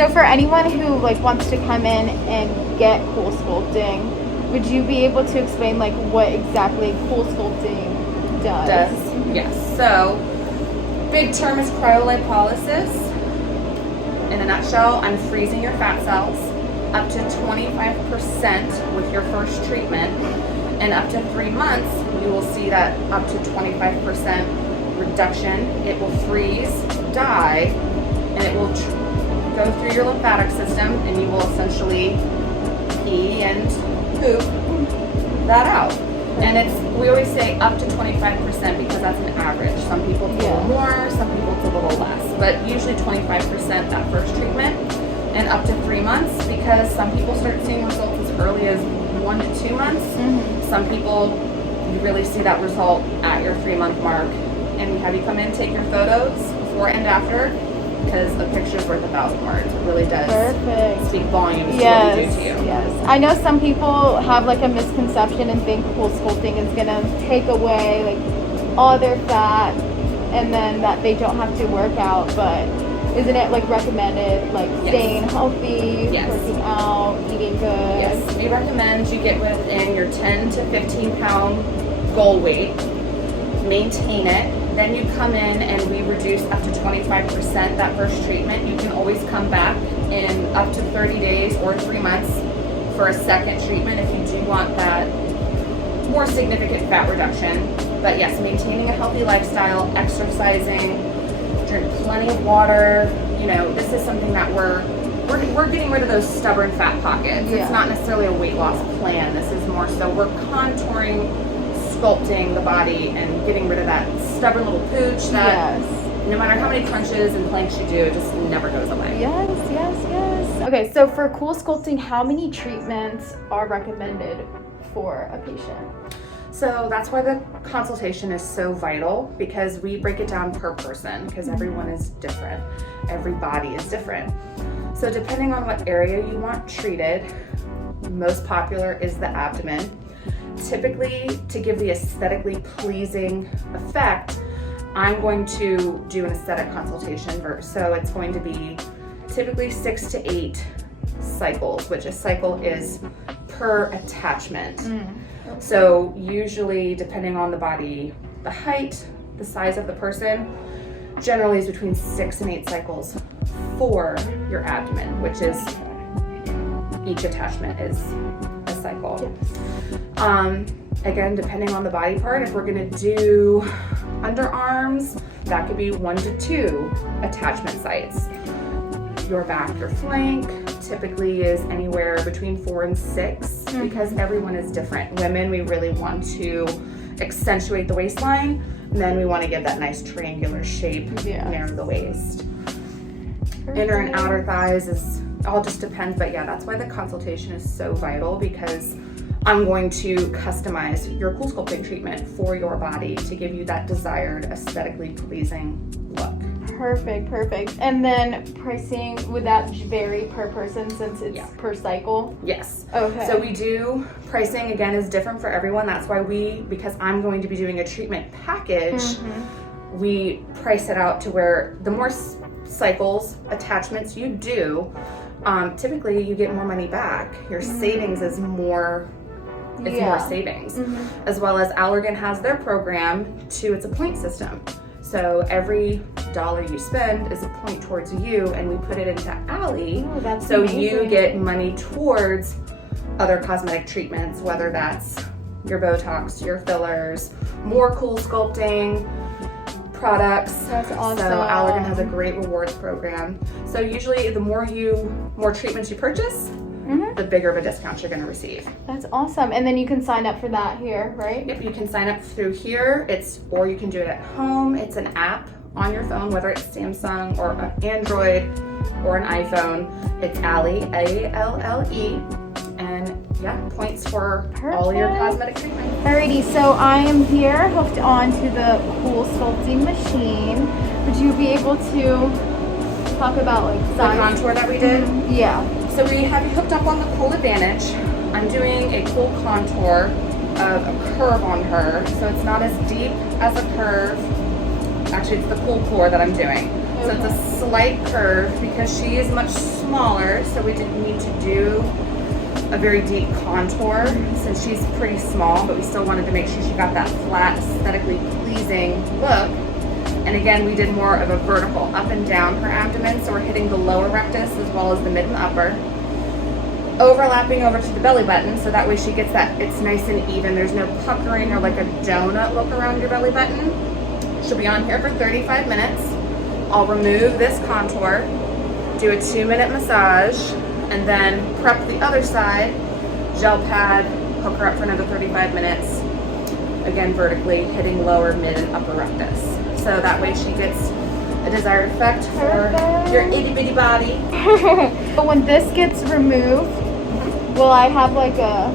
So for anyone who like wants to come in and get CoolSculpting, would you be able to explain like what exactly CoolSculpting does? Yes. So big term is cryolipolysis. In a nutshell, I'm freezing your fat cells up to 25% with your first treatment, and up to 3 months you will see that up to 25% reduction. It will freeze, die, and it will go through your lymphatic system, and you will essentially pee and poop that out. And we always say up to 25% because that's an average. Some people it's a little more, some people it's a little less, but usually 25% that first treatment, and up to 3 months because some people start seeing results as early as 1 to 2 months. Some people, you really see that result at your 3-month mark, and we have you come in, take your photos before and after, because a picture's worth 1,000 words. It really does speak volumes to what we do to you. Yes. I know some people have like a misconception and think CoolSculpting is gonna take away like all their fat, and then that they don't have to work out, but isn't it like recommended, like staying healthy, working out, eating good? Yes, we recommend you get within your 10 to 15 pound goal weight, maintain it, then you come in and we reduce up to 25% that first treatment. You can always come back in up to 30 days or 3 months for a second treatment if you do want that more significant fat reduction. But yes, maintaining a healthy lifestyle, exercising, drink plenty of water. You know, this is something that we're getting rid of those stubborn fat pockets. It's not necessarily a weight loss plan. This is more so we're contouring, sculpting the body and getting rid of that stubborn little pooch that no matter how many crunches and planks you do, it just never goes away. Yes. Okay, so for CoolSculpting, how many treatments are recommended for a patient? So that's why the consultation is so vital, because we break it down per person, because everyone is different. Every body is different. So depending on what area you want treated, most popular is the abdomen. Typically, to give the aesthetically pleasing effect, I'm going to do an aesthetic consultation. So it's going to be typically 6 to 8 cycles, which a cycle is per attachment. So usually, depending on the body, the height, the size of the person, generally is between 6 and 8 cycles for your abdomen, which is each attachment is a cycle. Again, depending on the body part, if we're gonna do underarms, that could be 1 to 2 attachment sites. Your back, your flank, typically is anywhere between 4 and 6 because everyone is different. Women, we really want to accentuate the waistline. Men, we want to give that nice triangular shape, narrow the waist. Inner and outer thighs is all just depends, but yeah, that's why the consultation is so vital, because I'm going to customize your CoolSculpting treatment for your body to give you that desired aesthetically pleasing look. Perfect. And then pricing, would that vary per person since it's per cycle? Yes. Okay. So we do, pricing again is different for everyone. That's why because I'm going to be doing a treatment package, we price it out to where the more cycles, attachments you do, typically you get more money back. Your savings is more, more savings. As well as Allergan has their program too, it's a point system. So every dollar you spend is a point towards you, and we put it into Ally. Oh, that's so amazing. You get money towards other cosmetic treatments, whether that's your Botox, your fillers, more CoolSculpting products. That's awesome. So Allergan has a great rewards program. So usually the more treatments you purchase, the bigger of a discount you're going to receive. That's awesome. And then you can sign up for that here, right? Yep, you can sign up through here. Or you can do it at home. It's an app on your phone, whether it's Samsung or Android or an iPhone. It's Ally, A-L-L-E, and points for all your cosmetic treatments. Alrighty, so I am here hooked onto the CoolSculpting machine. Would you be able to talk about like the contour that we did? Yeah. So we have you hooked up on the Cool Advantage. I'm doing a cool contour of a curve on her, so it's not as deep as a curve. Actually, it's the cool core that I'm doing. So it's a slight curve because she is much smaller, so we didn't need to do a very deep contour since she's pretty small, but we still wanted to make sure she got that flat, aesthetically pleasing look. And again, we did more of a vertical up and down her abdomen, so we're hitting the lower rectus as well as the mid and upper, overlapping over to the belly button, so that way she gets that, it's nice and even. There's no puckering or like a donut look around your belly button. She'll be on here for 35 minutes. I'll remove this contour, do a 2-minute massage, and then prep the other side, gel pad, hook her up for another 35 minutes, again vertically, hitting lower, mid, and upper rectus. So that way she gets a desired effect for your itty bitty body. But when this gets removed, will I have like a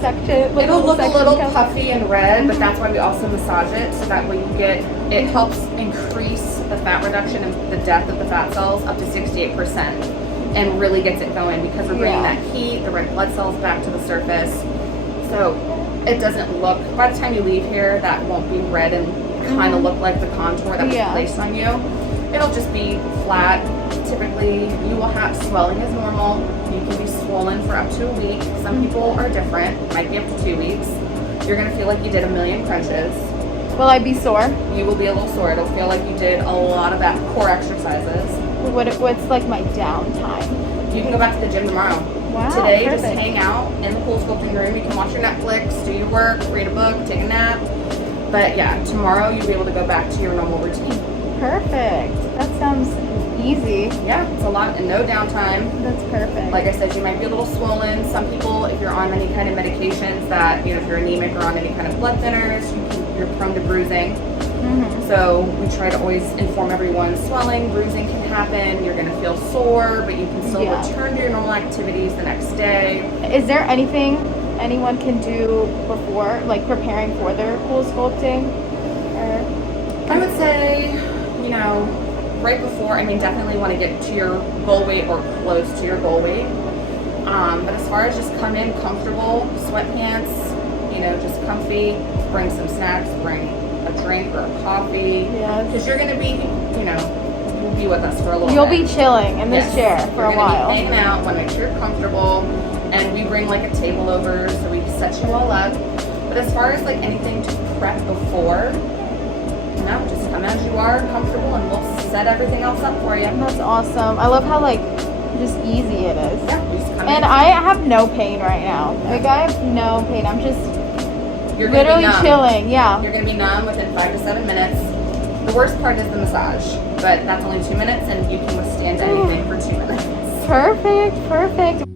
section? It'll look a little puffy and red, but that's why we also massage it, so that way you get, it helps increase the fat reduction and the death of the fat cells up to 68%. And really gets it going because we're bringing that heat, the red blood cells back to the surface. So it doesn't look, by the time you leave here, that won't be red and kind of look like the contour that was placed on you. It'll just be flat. Typically, you will have swelling as normal. You can be swollen for up to a week. Some people are different, might be up to 2 weeks. You're gonna feel like you did a million crunches. Will I be sore? You will be a little sore. It'll feel like you did a lot of that core exercises. What's like my downtime? You can go back to the gym tomorrow. Wow, Today, perfect. just hang out in the CoolSculpting room. You can watch your Netflix, do your work, read a book, take a nap. But yeah, tomorrow you'll be able to go back to your normal routine. Perfect. That sounds easy. Yeah, it's a lot and no downtime. That's perfect. Like I said, you might be a little swollen. Some people, if you're on any kind of medications that, if you're anemic or on any kind of blood thinners, you're prone to bruising. So we try to always inform everyone swelling, bruising can happen, you're going to feel sore, but you can still return to your normal activities the next day. Is there anything anyone can do before, like preparing for their CoolSculpting? I would say, right before, definitely want to get to your goal weight or close to your goal weight. But as far as just come in comfortable, sweatpants, just comfy, bring some snacks, bring a drink or a coffee. Because you're going to be, you'll be with us for a little bit. You'll be chilling in this chair for a while. Be hanging out, want to make sure you're comfortable. And we bring like a table over so we can set you all up. But as far as like anything to prep before, no, just come as you are, comfortable, and we'll set everything else up for you. That's awesome. I love how just easy it is. Yeah, you just come and in. I have no pain right now. Like I have no pain. I'm just You're literally chilling. Yeah. You're gonna be numb within 5 to 7 minutes. The worst part is the massage, but that's only 2 minutes, and you can withstand anything for 2 minutes. Perfect.